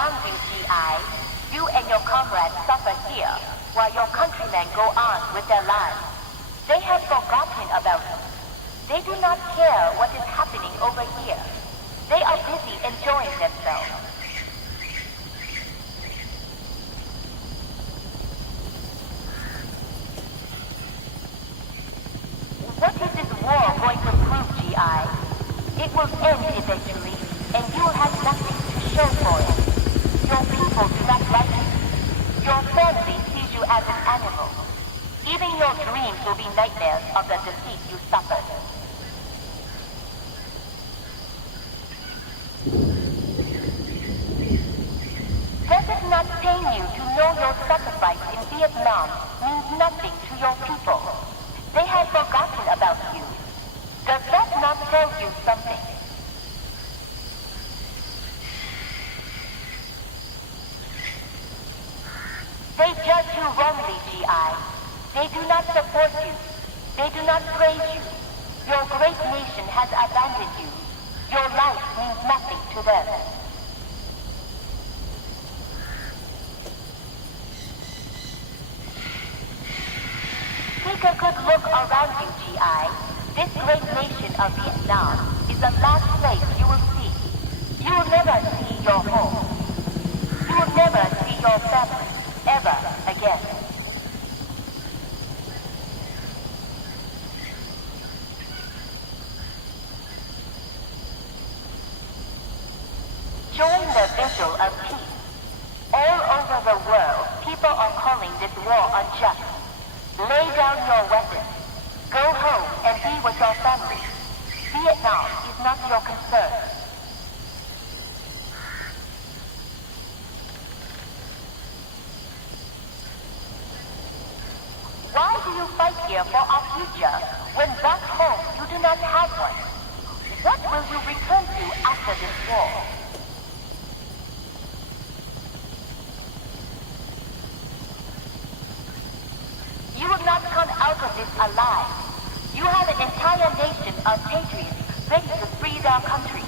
around you, GI. You and your comrades suffer here, while your countrymen go on with their lives. They have forgotten about you. They do not care what is happening over here. They are busy enjoying themselves. What is this war going to prove, GI? It will end eventually, and you will have nothing to show for it. Your people do not like you. Your family sees you as an animal. Even your dreams will be nightmares of the defeat you suffered. Does it not pain you to know your sacrifice in Vietnam means nothing to your people? They have forgotten about you. Does that not tell you something? They judge you wrongly, GI. They do not support you. They do not praise you. Your great nation has abandoned you. Your life means nothing to them. Take a good look around you, GI. This great nation of Vietnam is the last place you will see. You will never see your home. You will never see your family, ever again. Join the vigil of peace. All over the world, people are calling this war unjust. Lay down your weapons. Go home and be with your family. Vietnam is not your concern. Why do you fight here for our future when back home you do not have one? What will you return to after this war? You will not come out of this alive. You have an entire nation of patriots ready to free their country.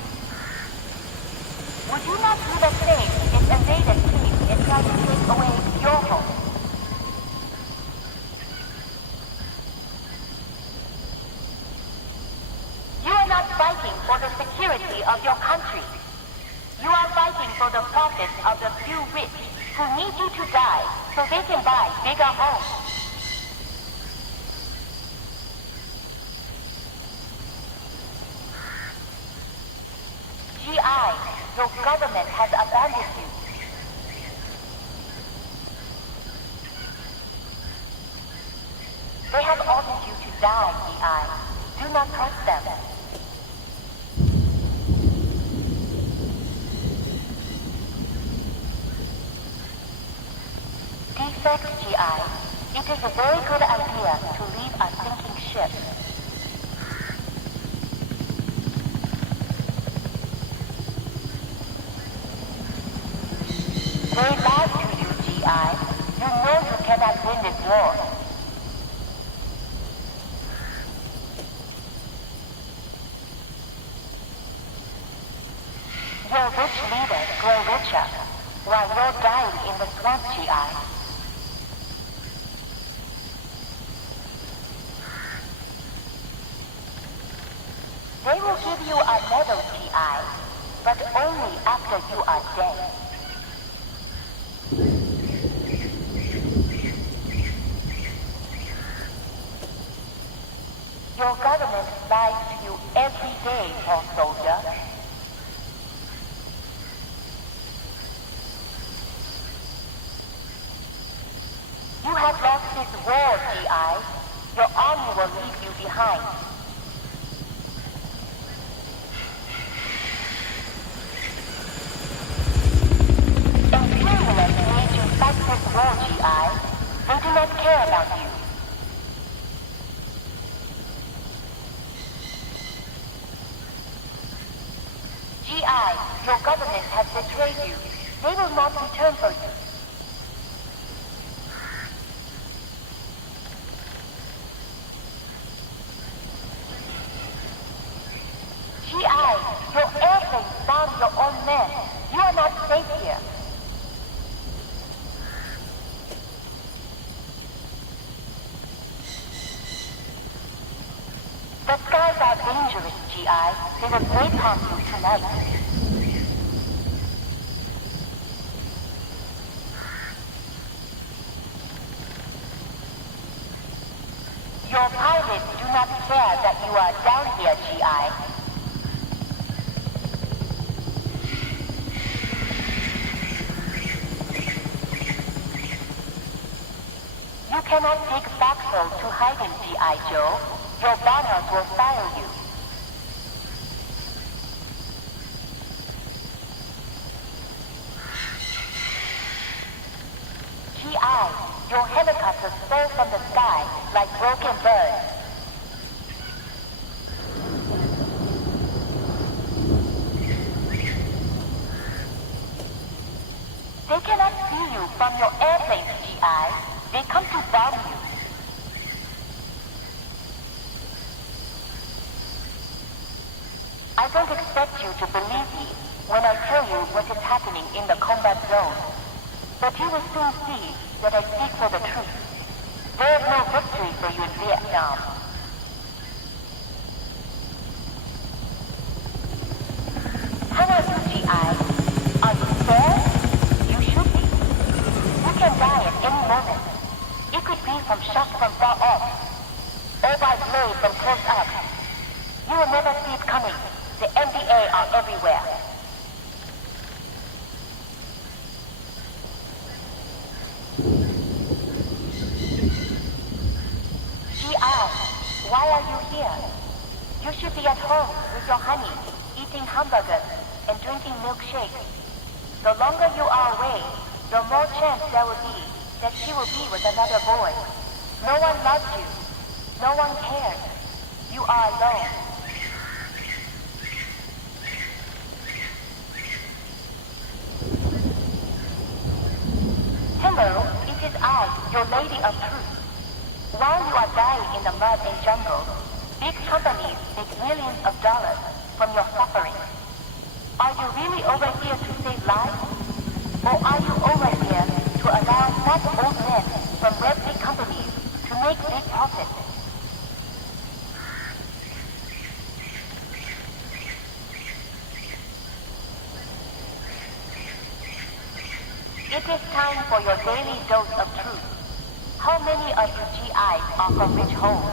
Would you not do the same if invaders came and tried to take away your home? You are not fighting for the security of your country. You are fighting for the profits of the few rich who need you to die so they can buy bigger homes. GI, your government has abandoned you. They have ordered you to die, GI. Do not trust them. Defect, GI. It is a very good idea to leave a sinking ship. They lied to you, GI. You know you cannot win this war. Your rich leaders grow richer, while you're dying in the swamp, GI. They will give you a medal, GI, but only after you are dead. Your government lies to you every day, poor soldier. You have lost this war, GI. Your army will leave you behind. Imperialists made you fight this war, GI. They do not care about you. GI, your government has betrayed you. They will not return for you. GI, your airplanes bomb your own men. You are not safe here. dangerous, GI. They will napalm you tonight. Your pilots do not care that you are down here, GI. You cannot dig foxholes to hide in, GI Joe. Your banners will fire you. GI, your helicopters fall from the sky like broken birds. They cannot see you from your airplanes, GI. They come to bomb you. I don't expect you to believe me when I tell you what is happening in the combat zone. But you will soon see that I speak for the truth. There is no victory for you in Vietnam. How are you, GI? Are you scared? You should be. You can die at any moment. It could be from shock from far off, or by blade from close up. You will never see it coming. The MDA are everywhere. GI, why are you here? You should be at home with your honey, eating hamburgers and drinking milkshakes. The longer you are away, the more chance there will be that she will be with another boy. No one loves you. No one cares. You are alone. Hello, it is I, your lady of truth. While you are dying in the mud and jungle, big companies make millions of dollars from your suffering. Are you really over here to save lives? Or are you over here to allow fat old men from wealthy companies to make big profits? It is time for your daily dose of truth. How many of you GIs are from rich homes?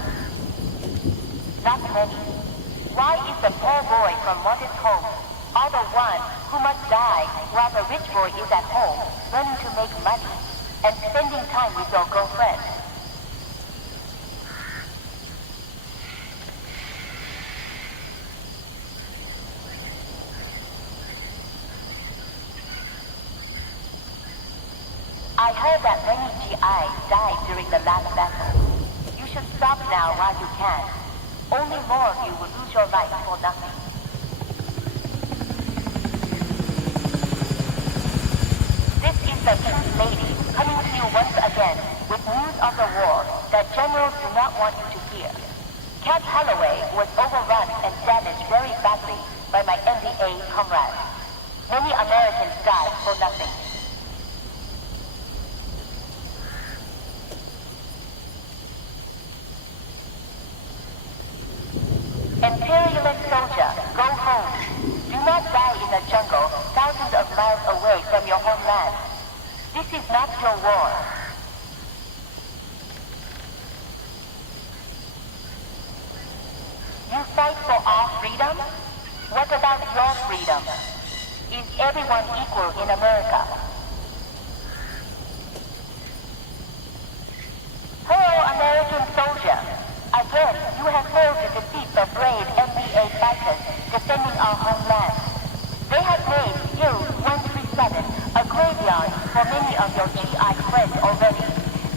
Not many. Why is the poor boy from modest homes all the one who must die while the rich boy is at home learning to make money and spending time with your girlfriend? I heard that many GIs died during the last battle. You should stop now while you can. Only more of you will lose your life for nothing. This is the Truth Lady coming to you once again with news of the war that generals do not want you to hear. Camp Holloway was overrun and damaged very badly by my NDA comrades. Many Americans died for nothing. Imperialist soldier, go home. Do not die in the jungle thousands of miles away from your homeland. This is not your war. You fight for our freedom? What about your freedom? Is everyone equal in America? Hello, American soldier. Again, you have failed to defeat the brave MBA fighters defending our homeland. They have made Hill 137 a graveyard for many of your GI friends already.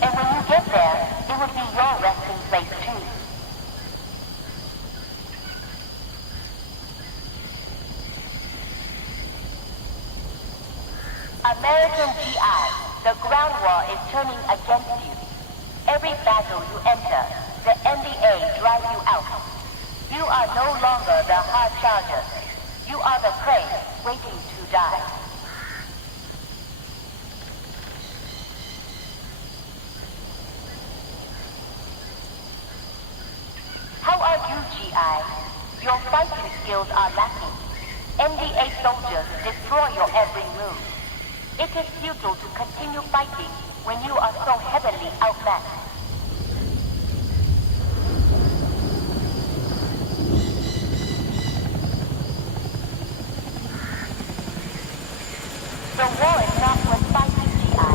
And when you get there, it will be your resting place too. American GI, the ground war is turning against you. Every battle you enter, the NDA drive you out. You are no longer the hard chargers. You are the prey waiting to die. How are you, GI? Your fighting skills are lacking. NDA soldiers destroy your every move. It is futile to continue fighting when you are so heavily outmatched. The war is not worth fighting, GI.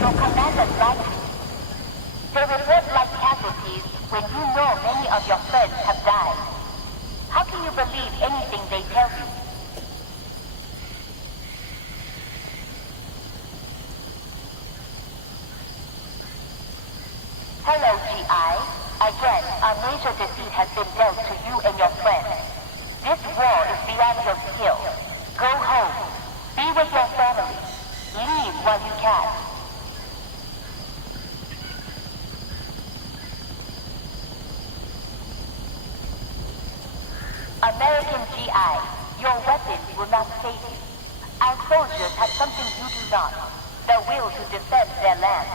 Your commander lied to you. They report like casualties when you know many of your friends have died. How can you believe anything they tell you? Hello, GI. Again, a major defeat has been dealt to you and your friends. This war is beyond your skill. Go home. Be with your family. Leave while you can. American GI, your weapons will not save you. Our soldiers have something you do not, the will to defend their land.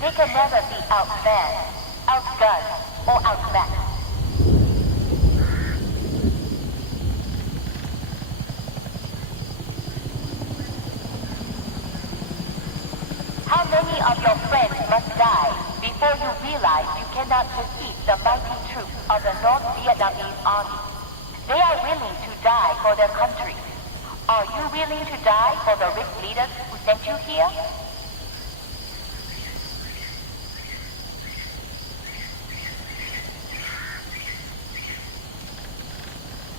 They can never be outmanned, outgunned, or outmatched. How many of your friends must die before you realize you cannot defeat the mighty troops of the North Vietnamese army? They are willing to die for their country. Are you willing to die for the rich leaders who sent you here?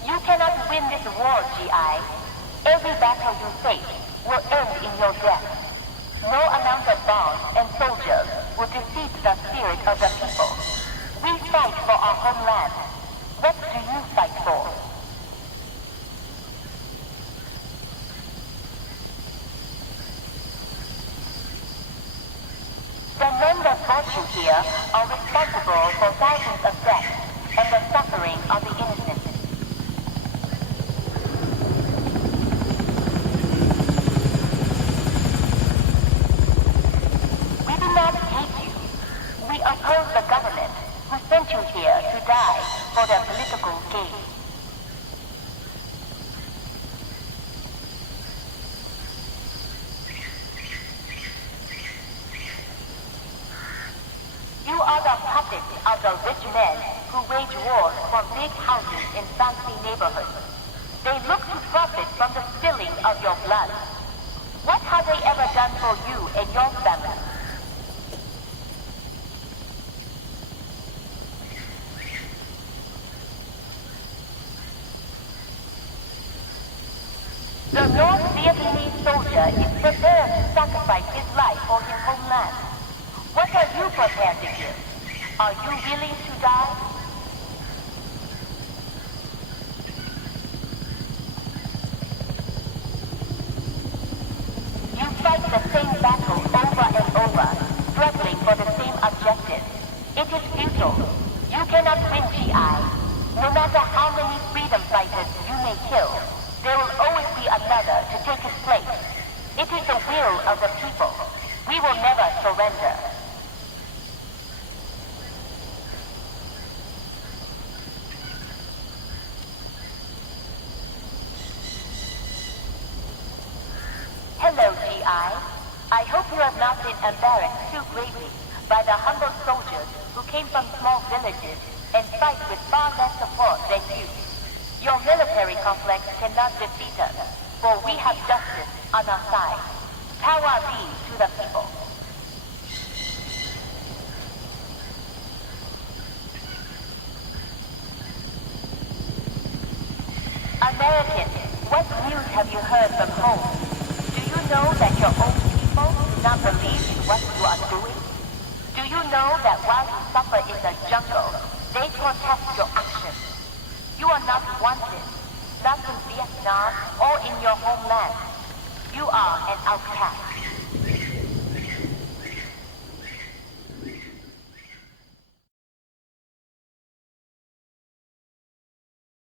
You cannot win this war, GI. Every battle you face will end in your death. No amount of bombs and soldiers will defeat the spirit of the people. We fight for our homeland. What do you fight for? The men that brought you here are responsible for thousands of deaths and the suffering of the innocent. We do not hate you. We oppose the government who sent you here to die for their political gain. You are the puppets of the rich men who wage wars from big houses in fancy neighborhoods. They look to profit from the spilling of your blood. What have they ever done for you and your family? The North Vietnamese soldier is prepared to sacrifice his life for his homeland. What are you prepared to give? Are you willing to die? You fight the same battle over and over, struggling for the same objective. It is futile. You cannot win, GI. No matter how many freedom fighters you may kill, there will always be another to take his place. It is the will of the people. We will never surrender. Hello, GI. I hope you have not been embarrassed too greatly by the humble soldiers who came from small villages and fight with far less support than you. Your military complex cannot defeat us, for we have justice on our side. Power be to the people. Americans, what news have you heard from home? Do you know that your own people do not believe in what you are doing? Do you know that while you suffer in the jungle, they protest your actions? You are not wanted, not in Vietnam or in your homeland. You are an outcast.